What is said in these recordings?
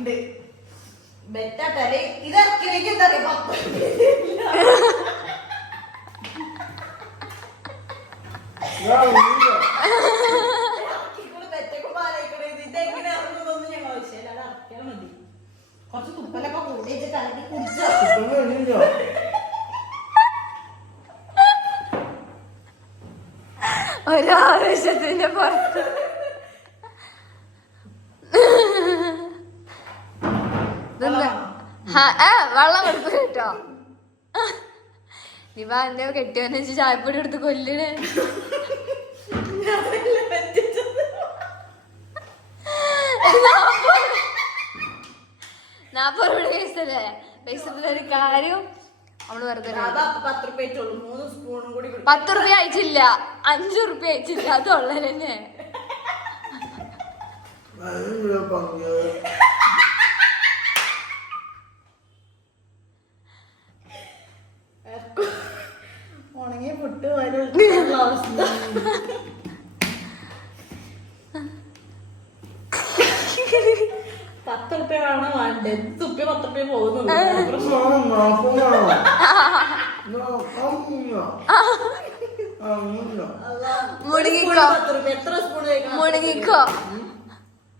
ഇറക്കിണ്ട് ബെറ്റാട്ടല്ലേ ഇത് ഇറക്കിയിലേക്ക് എന്താ അറിയാ ഇതെങ്ങനെ ഇറങ്ങുന്നൊന്നും ഞങ്ങൾ ആവശ്യമില്ല അത് ഇറക്കിയാൽ മതി കുറച്ച് തുപ്പലൊക്കെ കൂടി കലക്കി കുടിച്ചോ ഒരാവേശത്തിന്റെ പുറത്ത് വെള്ളം കൊടുത്തു കേട്ടോ ഇവ എന്റെ കെട്ടിയോനെ വെച്ച് ചായപ്പൊടി എടുത്ത് കൊല്ലണ് 40 രൂപ പൈസല്ലേ പൈസ ഒരു കാര്യം നമ്മള് വെറുതെ 10 രൂപ അയച്ചില്ല 5 രൂപ അയച്ചില്ല അത് ഉള്ളതന്നെ ഉണങ്ങിയ പുട്ട് വരെ 10 റുപ്യാണ് വേണ്ടത് തുപ്പി 10 റുപ്യ പോകുന്നുള്ളൂ എത്ര സ്പൂൺ മുടങ്ങിക്കോ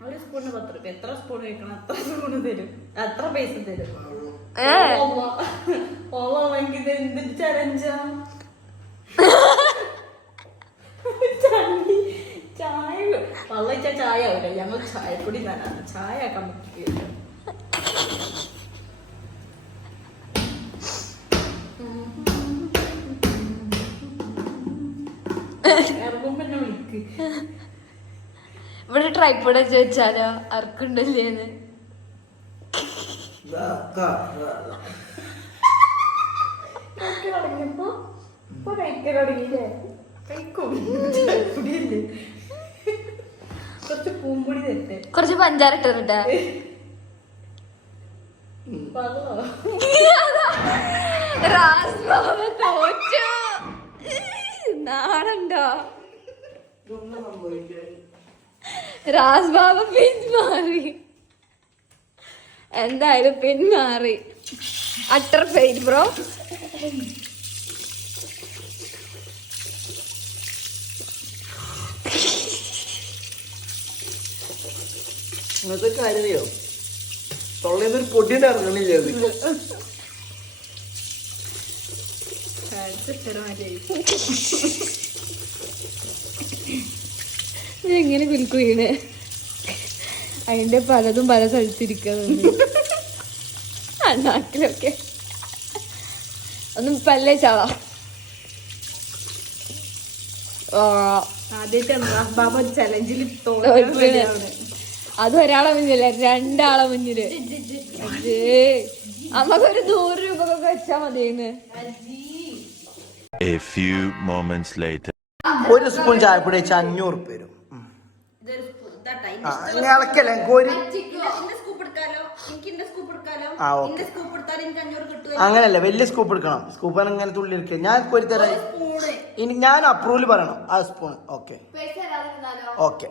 ഒരു സ്പൂണിന് 10 റുപ്യ എത്ര സ്പൂൺ കഴിക്കണം അത്ര സ്പൂണ് തരും എത്ര പൈസ തരും ഓവാണെങ്കിൽ ഇത് എന്ത് ചലഞ്ചാ ചായ വള്ളിച്ച ചായ ആവില്ല ഞങ്ങൾ ചായപ്പൊടി തരാണ് ചായ ആക്കാൻ പറ്റില്ല ഇറങ്ങുമ്പോ എന്നെ വിളിക്ക് ഇവിടെ ട്രൈപ്പോഡ് ചോദിച്ചാലോ അർക്കുണ്ടല്ലേന്ന് തുടങ്ങിയപ്പോ ഇപ്പൊ കഴിക്കാൻ തുടങ്ങിയില്ലേ കഴിക്കും ചായപ്പൊടിയല്ലേ കുറച്ച് പൂമ്പൊടി തരട്ടെ കുറച്ച് പഞ്ചാര ഇട്ടിട്ടെ തോറ്റു നാടുണ്ടോ രാസ്ബാബ പിന്മാറി എന്തായാലും പിന്മാറി അത്ര ഫെയിൽ ബ്രോ ഇന്നത്തെ കാര്യമോ തൊള്ളേന്നൊരു പൊടിയുടെ ഇറങ്ങണില്ലേ എങ്ങനെ കുലിക്കുവീണ് അതിന്റെ പലതും പല സ്ഥലത്തിരിക്കുന്നുണ്ട് അണ്ണാക്കിലൊക്കെ ഒന്നും പല്ലേ ചാവാ ആദ്യമായിട്ട് ചലഞ്ചിൽ അത് ഒരാളെ മുന്നില്ല 2 ആളെ മുന്നില് നമുക്കൊരു 100 രൂപ വെച്ചാ മതിയെന്ന് ഒരു സ്പൂൺ ചായപ്പൊടി വെച്ചാൽ 500 രൂപ വരും ഇളക്കല്ലേ കോരി അങ്ങനല്ല വലിയ സ്കൂപ്പ് എടുക്കണം സ്കൂപ്പ് ഇങ്ങനെ തുള്ളി എടുക്കുക ഞാൻ കോരി തരാം ഇനി ഞാൻ അപ്രൂവൽ പറയണം ആ സ്പൂൺ ഓക്കെ ഓക്കെ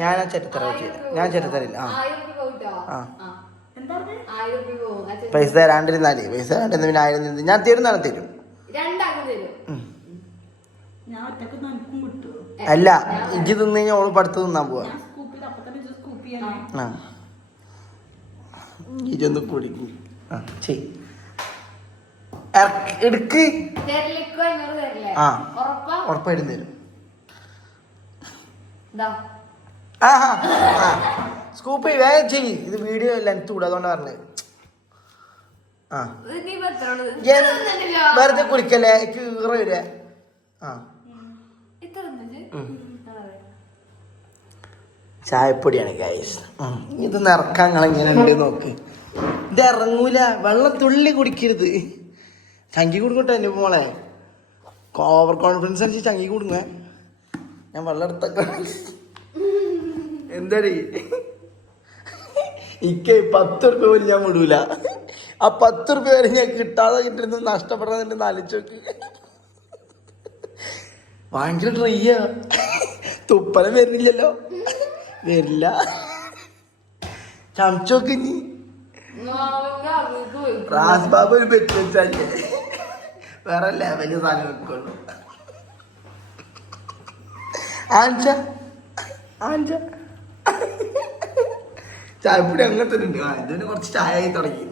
ഞാൻ ചെറ്റത്തരില്ല പൈസ തരാണ്ടിരുന്നാലേ പൈസ തരാണ്ടിരുന്ന പിന്നെ 1000 ഞാൻ തരുന്നാണ് തരും അല്ല ഇജ്ജ് തിന്നു കഴിഞ്ഞാൽ ഓള് പടുത്ത് തിന്നാൻ പോവാ ഇതൊന്ന് കുടിക്കും എടുക്ക് ഉറപ്പായിട്ടും തരും സ്കൂപ്പ് വേഗം ചെയ്യ് ഇത് വീഡിയോ ലെങ്ത് കൂടെ അതുകൊണ്ട് പറഞ്ഞത് വെറുതെ കുടിക്കല്ലേ എനിക്ക് ഈറ വരിക ചായപ്പൊടിയാണ് ഗൈസ് ഇത് നിറക്കാൻ നിങ്ങളെങ്ങനെ ഉണ്ട് നോക്ക് ഇത് ഇറങ്ങൂല വെള്ളം തുള്ളി കുടിക്കരുത് ചങ്കി കൊടുക്കട്ടെ എൻ്റെ മോളെ ഓവർ കോൺഫിഡൻസ് അനുസരിച്ച് ചങ്കി കൊടുങ്ങ ഞാൻ വെള്ളം എടുത്തൊക്കെ എന്താടി ഇക്ക 10 രൂപ പോലും ഞാൻ വിടൂല ആ 10 രൂപ വരെ ഞാൻ കിട്ടാതെ കിട്ടുന്ന നഷ്ടപ്പെടാതെ നാലിച്ചോക്ക് ഭയങ്കര ട്രൈയാ തുപ്പലം വരുന്നില്ലല്ലോ വരില്ല ചമച്ചോക്ക് ഇനി റാസ് ബാബു ഒരു പെറ്റ് വെച്ചാലേ വേറെ ലെവല് സാധനം വെക്കുള്ളൂ. ആഞ്ച ആഞ്ച ചായപ്പൊടി അങ്ങനത്തെ ഉണ്ട്. ഇതിന് കുറച്ച് ചായ ആയി തുടങ്ങി.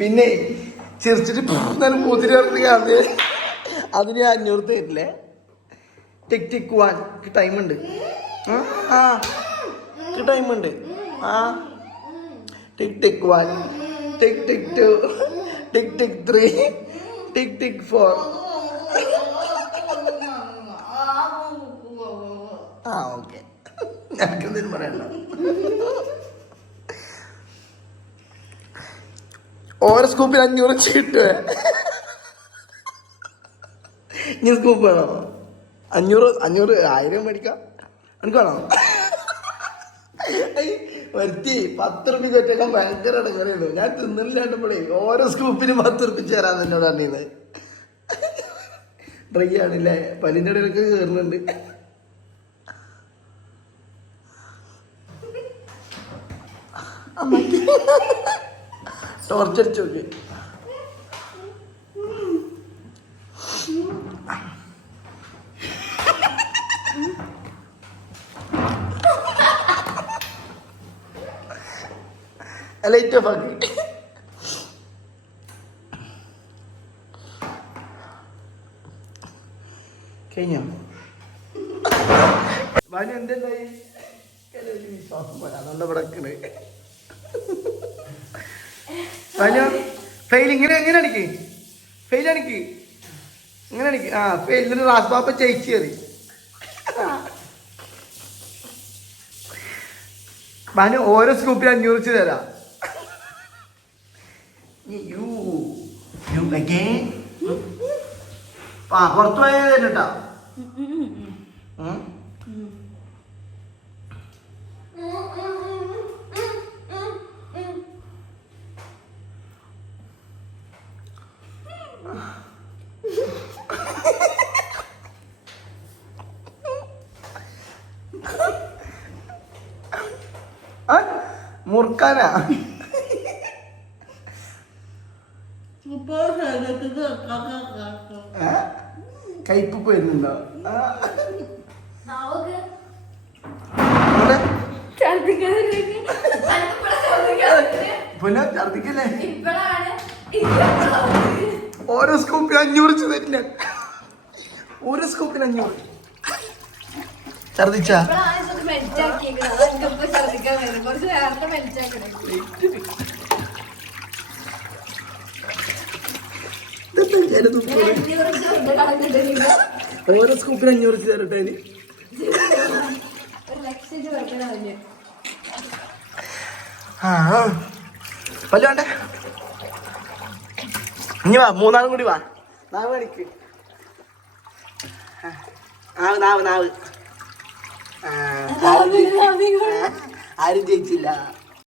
പിന്നെ ചിരിച്ചിട്ട് മൂത്തിരി പറഞ്ഞ അതിന് 500 തരില്ലേ. ടിക് ടിക് 1 ടൈമുണ്ട്. ആ ടൈമുണ്ട്. ആ ടിക് ടിക് 1 ടിക് ടിക് 2 ടിക് ടിക് 3 ടിക് ടിക് 4. ആ ഓക്കെ ഞങ്ങൾക്കെന്തെങ്കിലും പറയണ്ട. ഓരോ സ്കൂപ്പിൽ 500 കിട്ടുവേ. ഇനി സ്കൂപ്പ് വേണോ? 500 1000 മേടിക്കാം. എനിക്ക് വേണോ? വരുത്തി 10 റുപ്യ ഒറ്റക്കാൻ ഭയങ്കര ഇടങ്ങറിയുള്ളൂ. ഞാൻ തിന്നില്ലാണ്ടപ്പോഴേ ഓരോ സ്കൂപ്പിനും 10 റുപ്യ ചേരാൻ എന്നോട് അറിയുന്നത്. ഡ്രൈ ആണില്ലേ? പല്ലിൻ്റെ ഇടയിലൊക്കെ കയറുന്നുണ്ട്. അമ്മക്ക് ടോർച്ചടിച്ചു നോക്കി. ലൈറ്റ് ഓഫ് ആക്കി. കഴിഞ്ഞോ? ഭാര്യ എന്തുണ്ടായി? വിശ്വാസം പോലെ അതുകൊണ്ട് ഇവിടെ ഭാര്യ ഫെയിൽ എങ്ങനെ അടിക്ക്? ഫെയിൽ അടിക്ക് ഇങ്ങനെ അടിക്ക്. ആ ഫെയിലിന് റാസ് ബാപ്പ ജയിച്ചു കയറി. ഭാനു ഓരോ സ്കൂപ്പിൽ 500 വെച്ച് തരാം. പുറത്തു പോയത് കേട്ടാ. മുറുക്കാനാ കയ്പ് വരുന്നുണ്ടോ? പിന്നെ ഛർദിക്കല്ലേ? ഓരോ സ്കൂപ്പിന് 500 തരില്ല. ഓരോ സ്കൂപ്പിന് 500. ഛർദിച്ചാ ഓരോ സ്കൂപ്പിന് 500 തരട്ടെ. പല്ല വേണ്ടേ? ഇനി വാ, 3 കൂടി വാ. നാവ് കാണിക്ക്. നാവ് ആരും ജയിച്ചില്ല.